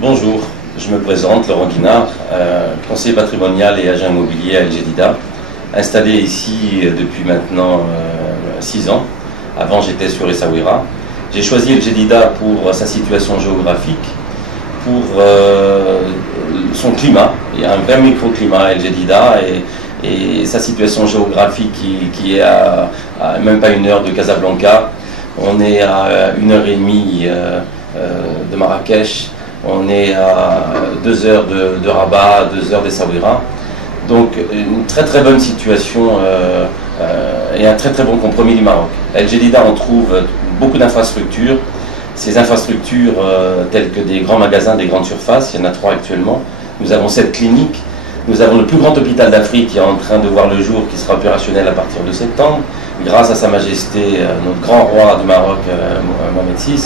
Bonjour, je me présente, Laurent Guinard, conseiller patrimonial et agent immobilier à El Jadida, installé ici depuis maintenant 6 ans. Avant, j'étais sur Essaouira. J'ai choisi El Jadida pour sa situation géographique, pour son climat. Il y a un vrai microclimat à El Jadida et sa situation géographique qui est à même pas 1 heure de Casablanca. On est à 1h30 de Marrakech. On est à 2 heures de Rabat, 2 heures d'Essaouira. Donc une très très bonne situation et un très très bon compromis du Maroc. El Jadida, on trouve beaucoup d'infrastructures. Ces infrastructures telles que des grands magasins, des grandes surfaces, il y en a 3 actuellement. Nous avons 7 cliniques. Nous avons le plus grand hôpital d'Afrique qui est en train de voir le jour, qui sera opérationnel à partir de septembre, grâce à Sa Majesté, notre grand roi du Maroc, Mohamed VI,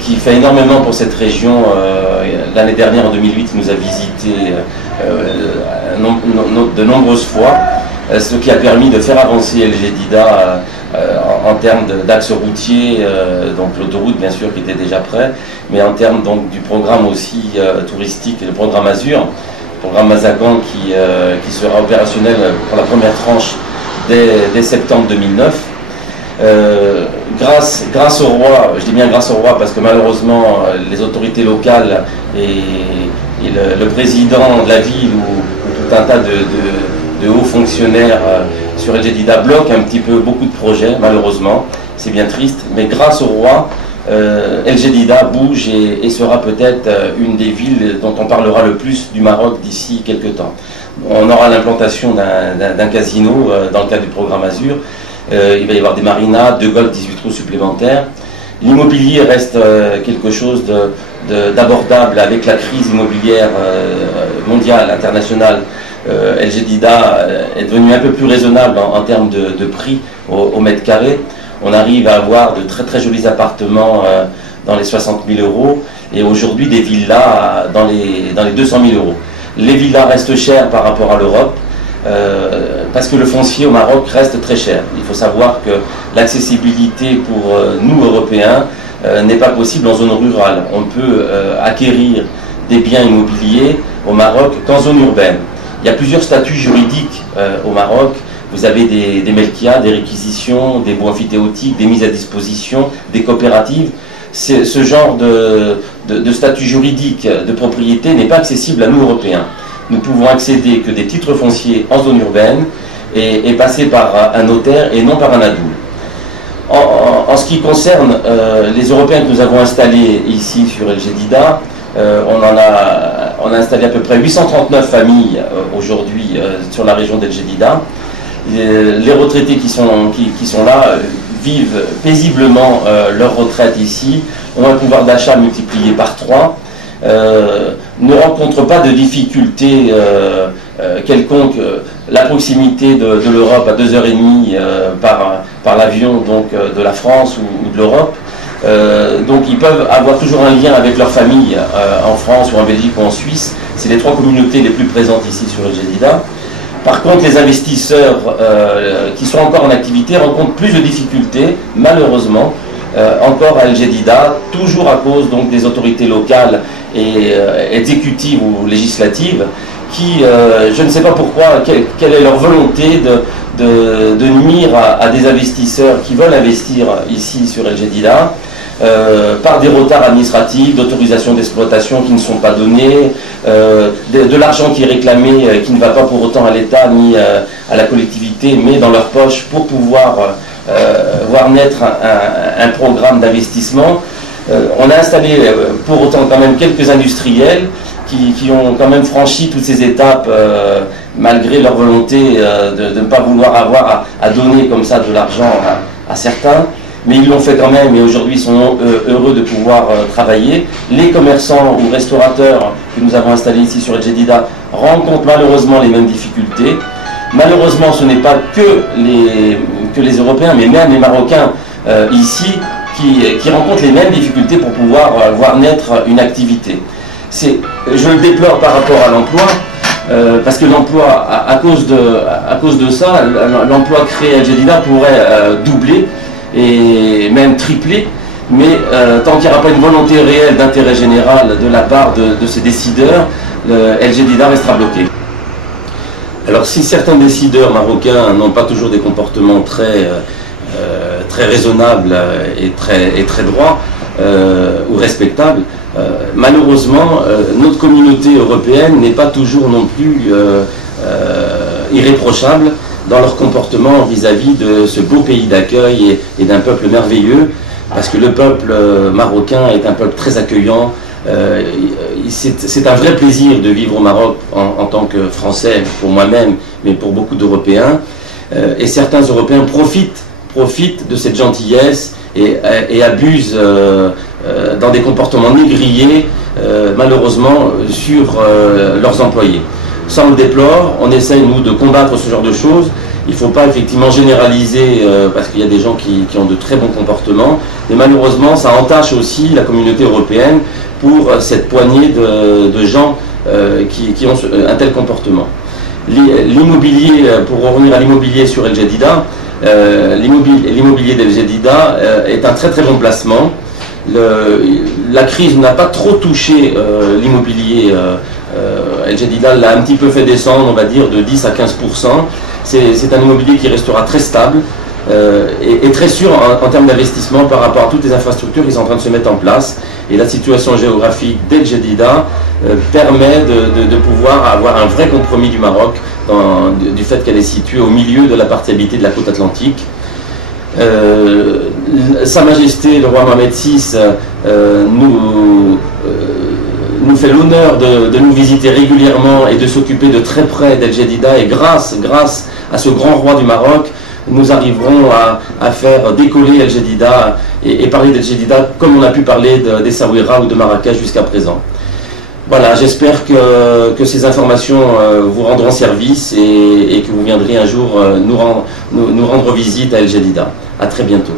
qui fait énormément pour cette région. L'année dernière, en 2008, il nous a visité de nombreuses fois, ce qui a permis de faire avancer El Jadida en termes d'axes routiers, donc l'autoroute bien sûr qui était déjà prêt, mais en termes donc du programme aussi touristique, le programme Azur, le programme Mazagan qui sera opérationnel pour la première tranche dès septembre 2009. Grâce au roi, je dis bien grâce au roi parce que malheureusement les autorités locales et le président de la ville ou tout un tas de hauts fonctionnaires sur El Jadida bloquent un petit peu beaucoup de projets, malheureusement, c'est bien triste, mais grâce au roi, El Jadida bouge et sera peut-être une des villes dont on parlera le plus du Maroc d'ici quelques temps. On aura l'implantation d'un casino dans le cadre du programme Azur. Il va y avoir des marinas, 2 golfs, 18 trous supplémentaires. L'immobilier reste quelque chose d'abordable avec la crise immobilière mondiale, internationale. El Jadida est devenu un peu plus raisonnable en termes de prix au mètre carré. On arrive à avoir de très très jolis appartements dans les 60 000 euros et aujourd'hui des villas dans les 200 000 euros. Les villas restent chères par rapport à l'Europe. Parce que le foncier au Maroc reste très cher. Il faut savoir que l'accessibilité pour nous, Européens, n'est pas possible en zone rurale. On peut acquérir des biens immobiliers au Maroc qu'en zone urbaine. Il y a plusieurs statuts juridiques au Maroc. Vous avez des melkias, des réquisitions, des baux amphithéotiques, des mises à disposition, des coopératives. Ce genre de statut juridique de propriété n'est pas accessible à nous, Européens. Nous pouvons accéder que des titres fonciers en zone urbaine et passer par un notaire et non par un adoul. En ce qui concerne les Européens que nous avons installés ici sur El Jadida, on a installé à peu près 839 familles aujourd'hui sur la région d'El Jadida. Les retraités qui sont là vivent paisiblement leur retraite ici, ont un pouvoir d'achat multiplié par 3. Ne rencontre pas de difficultés quelconques. La proximité de l'Europe à 2h30 par l'avion donc de la France ou de l'Europe. Donc ils peuvent avoir toujours un lien avec leur famille en France ou en Belgique ou en Suisse. C'est les 3 communautés les plus présentes ici sur El Jadida. Par contre, les investisseurs qui sont encore en activité rencontrent plus de difficultés, malheureusement, encore à El Jadida, toujours à cause donc des autorités locales et exécutives ou législatives qui, je ne sais pas pourquoi, quelle est leur volonté de nuire à des investisseurs qui veulent investir ici sur El Jadida par des retards administratifs, d'autorisation d'exploitation qui ne sont pas donnés, de l'argent qui est réclamé qui ne va pas pour autant à l'État ni à la collectivité mais dans leur poche pour pouvoir voir naître un programme d'investissement. On a installé pour autant quand même quelques industriels qui ont quand même franchi toutes ces étapes malgré leur volonté de ne pas vouloir avoir à donner comme ça de l'argent à certains. Mais ils l'ont fait quand même et aujourd'hui ils sont heureux de pouvoir travailler. Les commerçants ou restaurateurs que nous avons installés ici sur El Jadida rencontrent malheureusement les mêmes difficultés. Malheureusement ce n'est pas que les Européens mais même les Marocains ici qui rencontrent les mêmes difficultés pour pouvoir voir naître une activité. Je le déplore par rapport à l'emploi, parce que l'emploi, à cause de ça, l'emploi créé à El Jadida pourrait doubler et même tripler mais tant qu'il n'y aura pas une volonté réelle d'intérêt général de la part de ces décideurs, El Jadida restera bloqué. Alors si certains décideurs marocains n'ont pas toujours des comportements très raisonnables et très droits ou respectables, malheureusement notre communauté européenne n'est pas toujours non plus irréprochable dans leur comportement vis-à-vis de ce beau pays d'accueil et d'un peuple merveilleux, parce que le peuple marocain est un peuple très accueillant. C'est un vrai plaisir de vivre au Maroc en tant que Français, pour moi-même, mais pour beaucoup d'Européens. Et certains Européens profitent de cette gentillesse et abusent dans des comportements négriers, malheureusement, sur leurs employés. Ça, on le déplore, on essaye, nous, de combattre ce genre de choses. Il ne faut pas effectivement généraliser parce qu'il y a des gens qui ont de très bons comportements, mais malheureusement ça entache aussi la communauté européenne pour cette poignée de gens qui ont un tel comportement. L'immobilier, pour revenir à l'immobilier sur El Jadida, l'immobilier d'El Jadida est un très bon placement. La crise n'a pas trop touché l'immobilier. El Jadida l'a un petit peu fait descendre, on va dire, de 10 à 15%. C'est un immobilier qui restera très stable et très sûr en termes d'investissement par rapport à toutes les infrastructures qui sont en train de se mettre en place. Et la situation géographique d'El Jadida permet de pouvoir avoir un vrai compromis du Maroc du fait qu'elle est située au milieu de la partie habitée de la côte atlantique. Sa Majesté le roi Mohamed VI nous fait l'honneur de nous visiter régulièrement et de s'occuper de très près d'El Jadida, et grâce à ce grand roi du Maroc, nous arriverons à faire décoller El Jadida et parler d'El Jadida comme on a pu parler d'Essaouira ou de Marrakech jusqu'à présent. Voilà, j'espère que ces informations vous rendront service et que vous viendrez un jour nous rendre visite à El Jadida. À très bientôt.